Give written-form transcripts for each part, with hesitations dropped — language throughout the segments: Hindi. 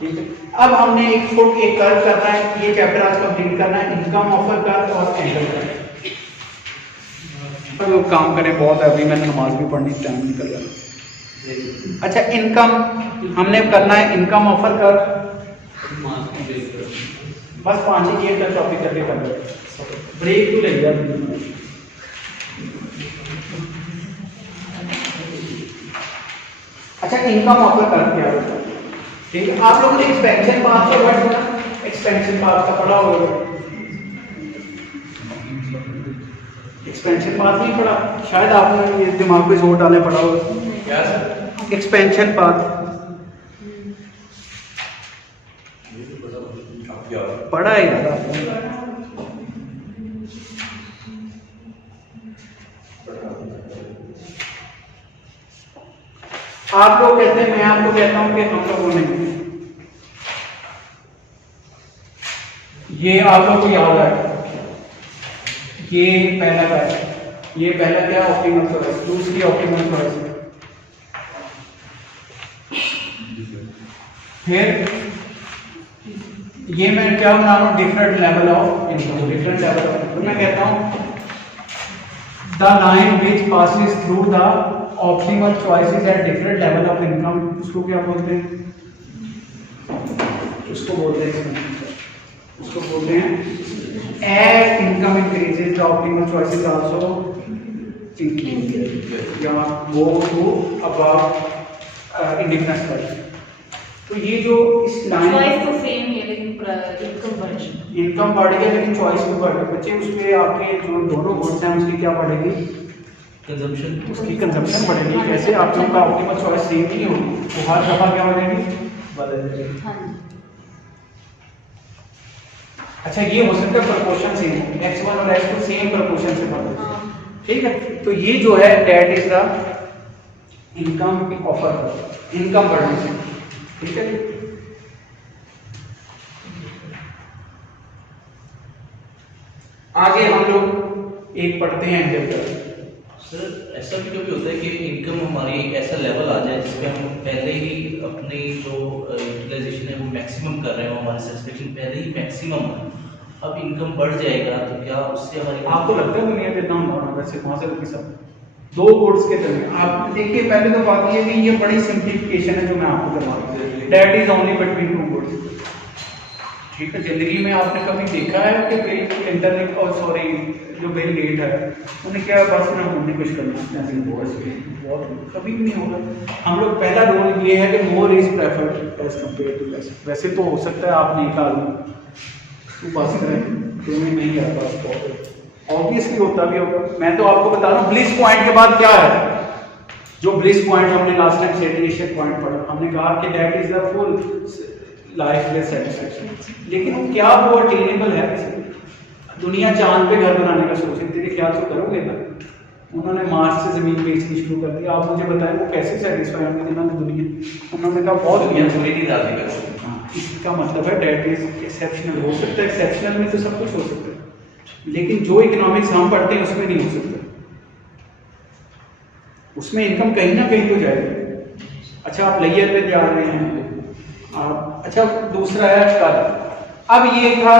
ठीक है, अब हमने एक कर्व करना है, ये चैप्टर आज कंप्लीट करना है, इनकम ऑफर कर्व और एंगल कर्व। अब लोग काम करें, बहुत है, अभी मैंने नमाज भी पढ़नी, टाइम निकल रहा है। अच्छा, इनकम हमने करना है, इनकम ऑफर कर्व, बस 5 ही का टॉपिक करके कर लो, ब्रेक तो ले लिया। अच्छा, इनकम ऑफर कर्व क्या होता है? ठीक है, आप लोगों ने एक्सपेंशन पाथ का वर्ड सुना, एक्सपेंशन पाथ का पढ़ा होगा, एक्सपेंशन पाथ नहीं पढ़ा, शायद आपने ये दिमाग पे जोर डालने पढ़ा होगा। क्या सर? एक्सपेंशन पाथ पढ़ा है यार आपने? आप लोग कहते हैं, मैं आपको कहता हूं कि हम लोगों ने, ये आप लोगों को याद है, ये पहला क्या है, ये पहला क्या ऑप्टिमल चॉइस, दूसरी ऑप्टिमल चॉइस, फिर ये मैं क्या बना रहा हूँ, different level of income, different level of income. मैं कहता हूँ the line which passes through the optimal choices at different level of income, उसको क्या बोलते हैं? उसको बोलते हैं as income increases the optimal choices also increase या go to above indifference पर। तो ये जो इस लाइन चॉइस तो सेम है लेकिन इनकम बढ़ गया, लेकिन चॉइस भी बढ़ गई बच्चे, उसके आपके जो दोनों गुड्स हैं उसकी क्या बढ़ेगी? कंजम्पशन, उसकी कंजम्पशन बढ़ेगी। कैसे? आप लोगों का ऑप्टिमल चॉइस सेम नहीं होगी, तो हर दफा क्या बढ़ेगी? बदलेगी। अच्छा, ये हो सकता है प्रोपोर्शन सेम, x1 और x2 सेम प्रोपोर्शन से बढ़े, ठीक है। तो ये जो है that is the income offer, income बढ़ने से, ठीक है। आगे हम लोग एक पढ़ते हैं एंगल कर्व। सर ऐसा भी कभी होता है कि इनकम हमारी एक ऐसा लेवल आ जाए जिसमें हम पहले ही अपनी जो यूटिलाइजेशन है वो मैक्सिमम कर रहे हो, हमारी सेटिस्फेक्शन पहले ही मैक्सिमम है, अब इनकम बढ़ जाएगा तो क्या उससे हमारी, आपको लगता है दुनिया में इतना होना वैसे वहां से लगी सब दो गुड्स के तरह? आप देखिए, पहले तो बात ये भी, ये बड़ी सिंप्लीफिकेशन है जो मैं आपको करवा रहा हूँ, that is only between two goods, ठीक है। जिंदगी में आपने कभी देखा है कि बिल इंटरनेट और सॉरी जो बिल गेट है उन्हें क्या बस में हमने कुछ करना बहुत कभी भी नहीं होगा। हम लोग पहला रोल ये है कि more is preferred as compare to less. वैसे तो हो सकता है आप नहीं खा लो तू बस करें, तुम्हें नहीं आता, ऑब्वियसली होता भी होगा। मैं तो आपको बता रहा हूँ ब्लिस पॉइंट के बाद क्या है, जो ब्लिस पॉइंट हमने लास्ट टाइम सेटिस्फैक्शन पॉइंट पढ़ा, हमने कहा कि that is the full life with satisfaction. लेकिन क्या वो अटेनेबल है? दुनिया चांद पे घर बनाने का सोच रही, तेरे ख्याल से करोगे ना? उन्होंने मार्स से जमीन बेचनी शुरू कर दी, आप मुझे बताएं वो कैसे सेटिस्फाई होंगे जिन्होंने दुनिया, उन्होंने कहा बहुत दुनिया पूरी नहीं डालने का। इसका मतलब है डेट इज एक्सेप्शनल। हो सकता है एक्सेप्शनल में तो सब कुछ हो सकता है, लेकिन जो इकोनॉमिक्स हम पढ़ते हैं उसमें नहीं हो सकता, उसमें इनकम कहीं ना कहीं तो जाएगी। अच्छा, आप लेयर पे जा रहे हैं आप, अच्छा दूसरा है कर्व। अब ये था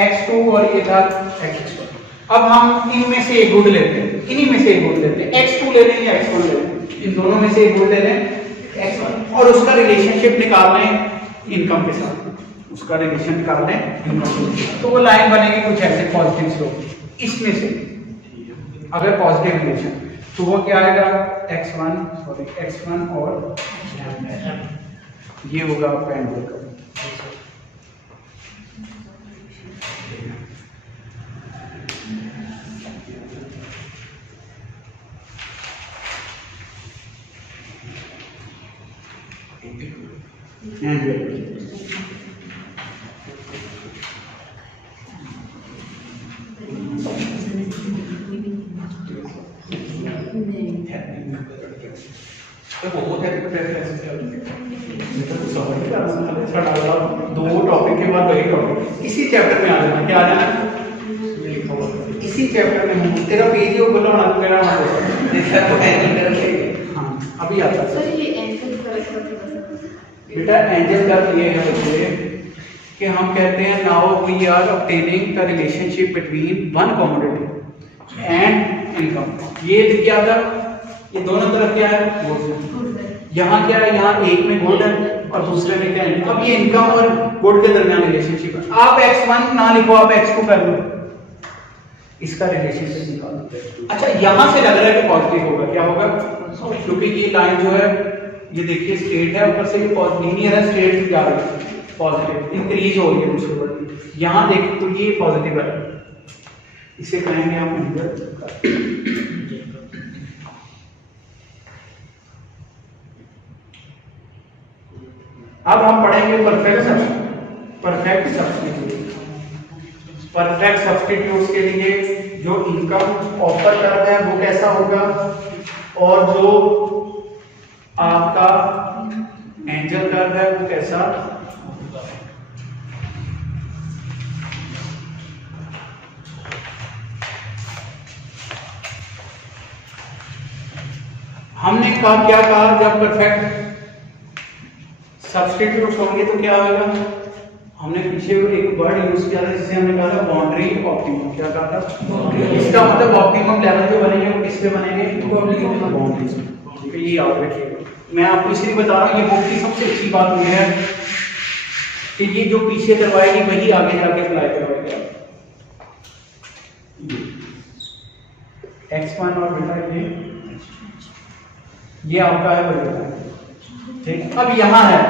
x2 और ये था x1। अब हम इनमें से एक गुड लेते हैं, इन्हीं में से एक गुड लेते हैं, x2 ले लें या x1 ले लें, इन दोनों में से एक गुड ले लें x1, और उसका रिलेशनशिप निकाल लें इनकम के साथ, उसका रिलेशन निकाल लें इनकम के साथ, तो वो लाइन बनेगी कुछ ऐसे पॉजिटिव स्लोप। इसमें से अगर पॉजिटिव रिलेशन तो वो क्या आएगा x1 और ये होगा आपका एंगल कर्व। दो टॉपिक के बाद वही टॉपिक इसी चैप्टर में आ जाना, क्या आ जाना? इसी चैप्टर में हूँ, तेरा पेज ही ऊपर होना, मेरा हाँ अभी आता है। सर ये एंगल करेक्ट बेटा एंजल का ये है बच्चे कि हम कहते हैं now we are obtaining the relationship between one commodity and income. ये क्या था, ये दोनों तरफ क्या है, यहाँ क्या है, यहाँ एक में गुड है और दूसरे में क्या है। अब ये इनकम और गुड के दरमियान रिलेशनशिप है। आप x1 ना लिखो, आप x2 कर लो, इसका रिलेशनशिप निकालो। अच्छा यहाँ से लग रहा है कि पॉजिटिव होगा, क्या होगा, क्योंकि ये लाइन जो है ये देखिए स्ट्रेट है, ऊपर से ये लीनियर है, स्ट्रेट जा रही है, पॉजिटिव इंक्रीज हो रही है दूसरे पर। यहाँ देखिए तो ये पॉजिटिव है, इसे कहेंगे हम इंटर। अब हम पढ़ेंगे परफेक्ट सब्स्टिट्यूट्स के लिए जो इनकम ऑफर करता है वो कैसा होगा, और जो आपका एंजल करता है वो कैसा होगा। हमने क्या कहा, जब परफेक्ट सब्स्टिट्यूट होंगे तो क्या होगा, हमने पीछे एक वर्ड यूज किया था जिसे हमने कहा था बाउंड्री ऑप्टिमम। क्या कहा था, इसका मतलब ऑप्टिमम लेवल जो बनेंगे वो किस पे बनेंगे, बाउंड्री। ठीक है, ये याद रखिएगा। मैं आपको इसलिए बता रहा हूँ, ये बुक की सबसे अच्छी बात यह है कि ये जो पीछे करवाएगी वही आगे जाके अप्लाई करवाएगा। x1 और बेटा ये आपका है बजट। ठीक, अब यहाँ है,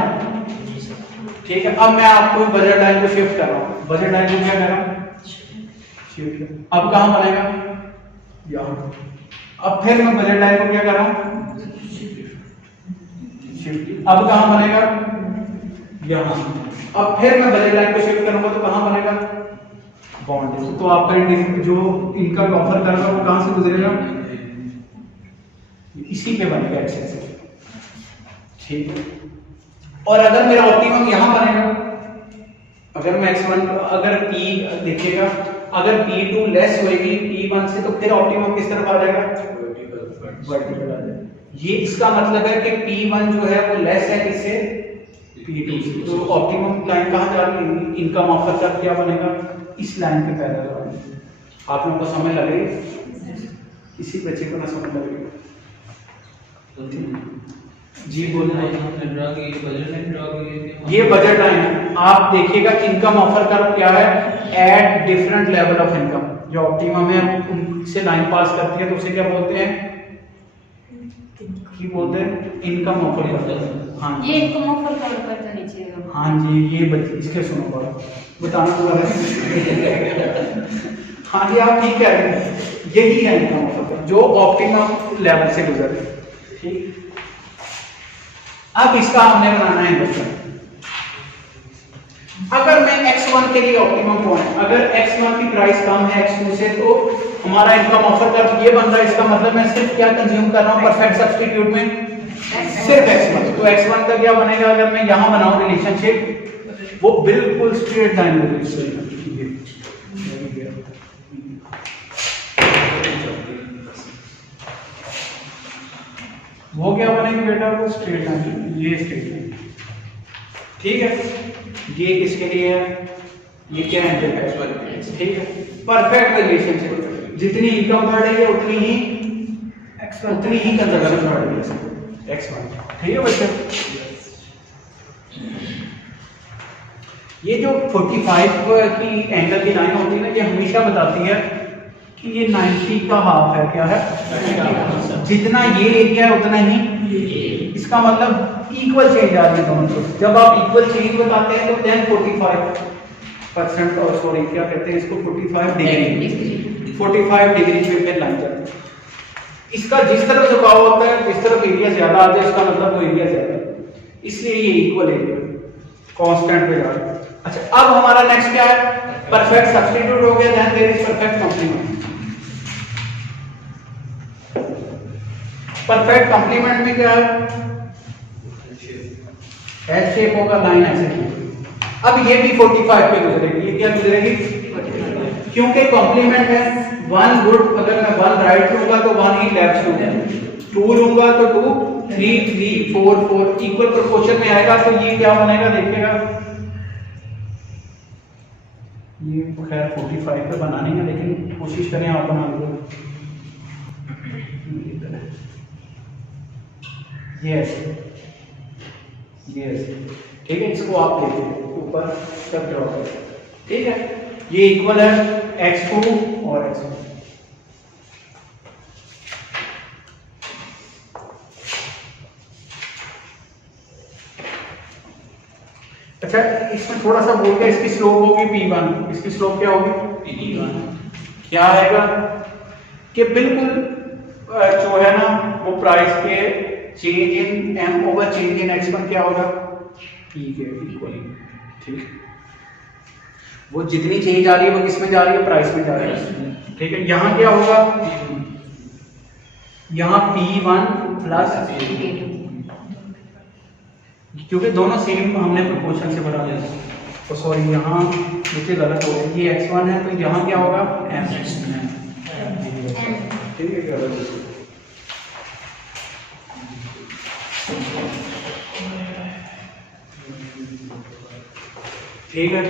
ठीक है, अब मैं आपको बजट लाइन को शिफ्ट कर रहा हूँ। बजट लाइन को क्या कर रहा हूँ, शिफ्ट। अब कहाँ बनेगा, यहाँ। अब फिर मैं बजट लाइन को क्या कर रहा हूँ, शिफ्ट। अब कहाँ बनेगा, यहाँ। अब फिर मैं बजट लाइन को शिफ्ट करूंगा तो कहाँ बनेगा, बाउंड्री। तो आपका जो इनकम ऑफर कर रहा है वो कहाँ से गुजरेगा, इसी पे बनेगा एक्सेस। ठीक है, और अगर मेरा ऑप्टिमम यहाँ बनेगा, अगर मैं x1 अगर p देखिएगा, अगर p2 लेस होएगी p1 से तो फिर ऑप्टिमम किस तरफ आ जाएगा, वर्टिकल आ जाएगा। ये इसका मतलब है कि p1 जो है वो लेस है किससे, p2 से। तो ऑप्टिमम लाइन कहाँ जा रही है, इनकम ऑफर का क्या बनेगा, इस लाइन के पैरेलल बनेगा। आप लोगों को समझ लग रही है, किसी बच्चे को ना समझ लग रही है जी, बोलना है। ये बजट लाइन है, आप देखिएगा इनकम ऑफर कर्व क्या है, at different level of income. जो ऑप्टिमम है उनसे लाइन पास करती है तो उसे क्या बोलते हैं, की बोलते हैं इनकम ऑफर कर्व। हाँ, ये इनकम ऑफर कर्व पर तो नीचे है। हाँ जी, ये इसके सुनो पड़ा बताना पूरा है। हाँ जी, आप ठीक कह रहे हैं, यही है इनकम ऑफर कर्व जो ऑप्टिमम लेवल से गुजर रही है। ठीक, अब इसका हमने बनाना है बच्चा। अगर मैं x1 के लिए ऑप्टिमम पॉइंट, अगर x1 की प्राइस कम है x2 से तो हमारा इनकम ऑफर कर्व ये बन रहा है। इसका मतलब मैं सिर्फ क्या कंज्यूम कर रहा हूं परफेक्ट सब्स्टिट्यूट में, सिर्फ x1। तो x1 का क्या बनेगा, अगर मैं यहां बनाऊं रिलेशनशिप, वो बिल्कुल स्ट्रेट लाइन होगी। वो क्या बनेगी बेटा, वो स्ट्रेट लाइन, ये स्ट्रेट लाइन। ठीक है, ये किसके लिए है, ये क्या है, ठीक है। परफेक्ट रिलेशनशिप, जितनी इनकम बढ़ रही है उतनी ही कंजम्पशन बढ़ रही है, x1। ठीक है बच्चे, ये जो 45 की एंगल की लाइन होती है ना, ये हमेशा बताती है कि ये 90 का हाफ है। क्या है, जितना ये एरिया है उतना ही इसका मतलब इक्वल चेंज आ रही है दोनों तरफ। जब आप इक्वल चेंज बताते हैं तो देन 45% और सॉरी क्या कहते हैं इसको, 45 डिग्री पे लाइन जाती है। इसका जिस तरफ झुकाव होता है, जिस तरफ एरिया ज्यादा आता है, इसका मतलब वो एरिया ज्यादा है, इसलिए ये इक्वल एरिया कांस्टेंट पे जा रहा है। अच्छा, अब हमारा नेक्स्ट क्या है, परफेक्ट सब्स्टिट्यूट हो गया, then there is perfect complement. Perfect complement में क्या है, एस शेप होगा, लाइन ऐसे की। अब ये भी 45 पे गुजरेगी, ये क्या गुजरेगी, क्योंकि कॉम्प्लीमेंट है। वन गुड, अगर मैं वन राइट लूंगा तो वन ही लेफ्ट लूंगा, टू लूंगा तो टू 3 3 4 4 इक्वल प्रोपोर्शन में आएगा तो ये क्या बनेगा देखिएगा, ये खैर 45 पे बनानी है लेकिन कोशिश करें आप बना लो। यस यस ठीक है, इसको आप लेते हैं ऊपर सब ड्रॉ करें, ठीक है। ये इक्वल है x2 और x1। अच्छा इसमें थोड़ा सा बोल के इसकी स्लोप होगी p1, इसकी स्लोप क्या होगी p1। क्या आएगा कि बिल्कुल जो है ना वो प्राइस के change in m over change in x1 क्या होगा p के इक्वल, ठीक है। वो जितनी चेंज आ रही है वो किस में जा रही है, प्राइस में जा रही है, ठीक है। यहाँ क्या होगा, यहाँ p1 प्लस, क्योंकि दोनों सेम हमने प्रोपोर्शन से बढ़ा दिया, तो सॉरी यहाँ मुझे गलत हो गया, ये x1 है तो यहाँ क्या होगा m, ठीक है। ठीक है